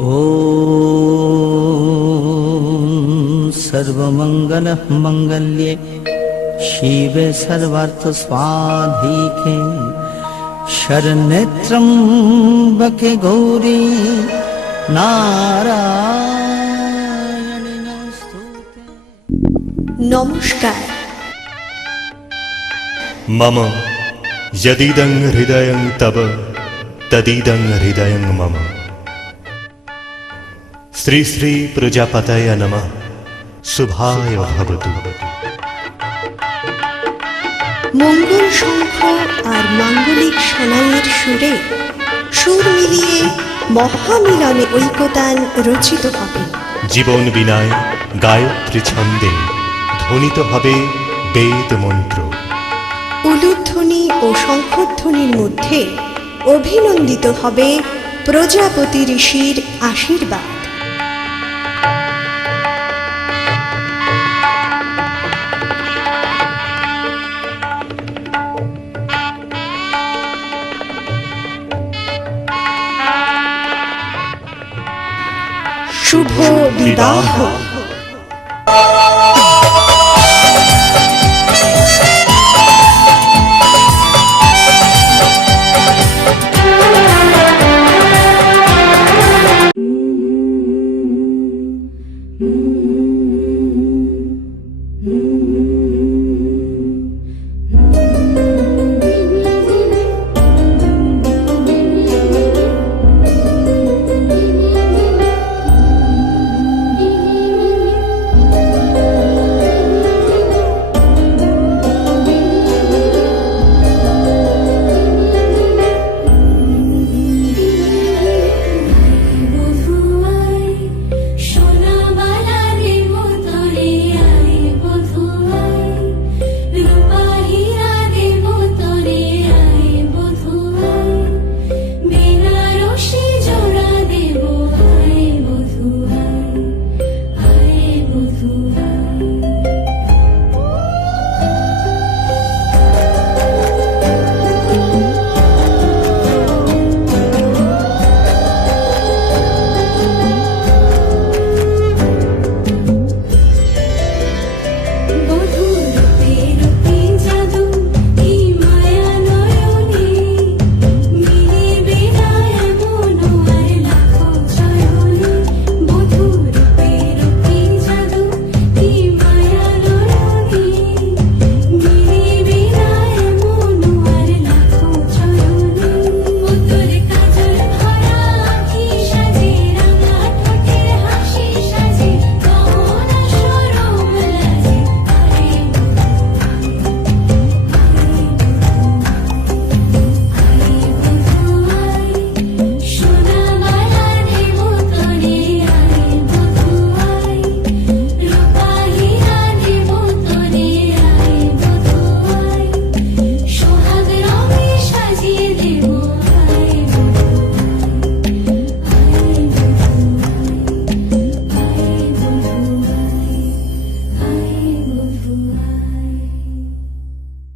ॐ सर्वमङ्गलमङ्गल्ये शिवे सर्वार्थसाधिके शरण्ये त्र्यम्बके गौरी नारायणि नमोस्तुते। নমস্কার। मम यदिदं हृदयं तव तदिदं हृदयं मम। श्री श्री प्रजापतये नमः। शुभाय भवतु। মঙ্গল শঙ্খ আর মাঙ্গলিক সানাইয়ের সুরে সুর মিলিয়ে মহামিলনে ঐকতান রচিত হবে। জীবন বিনায় গায়ত্রী ছন্দে ধ্বনিত হবে বেদ মন্ত্র। উলুধ্বনি ও শঙ্খধ্বনির মধ্যে অভিনন্দিত হবে প্রজাপতি ঋষির আশীর্বাদ। শুভ বিবাহ।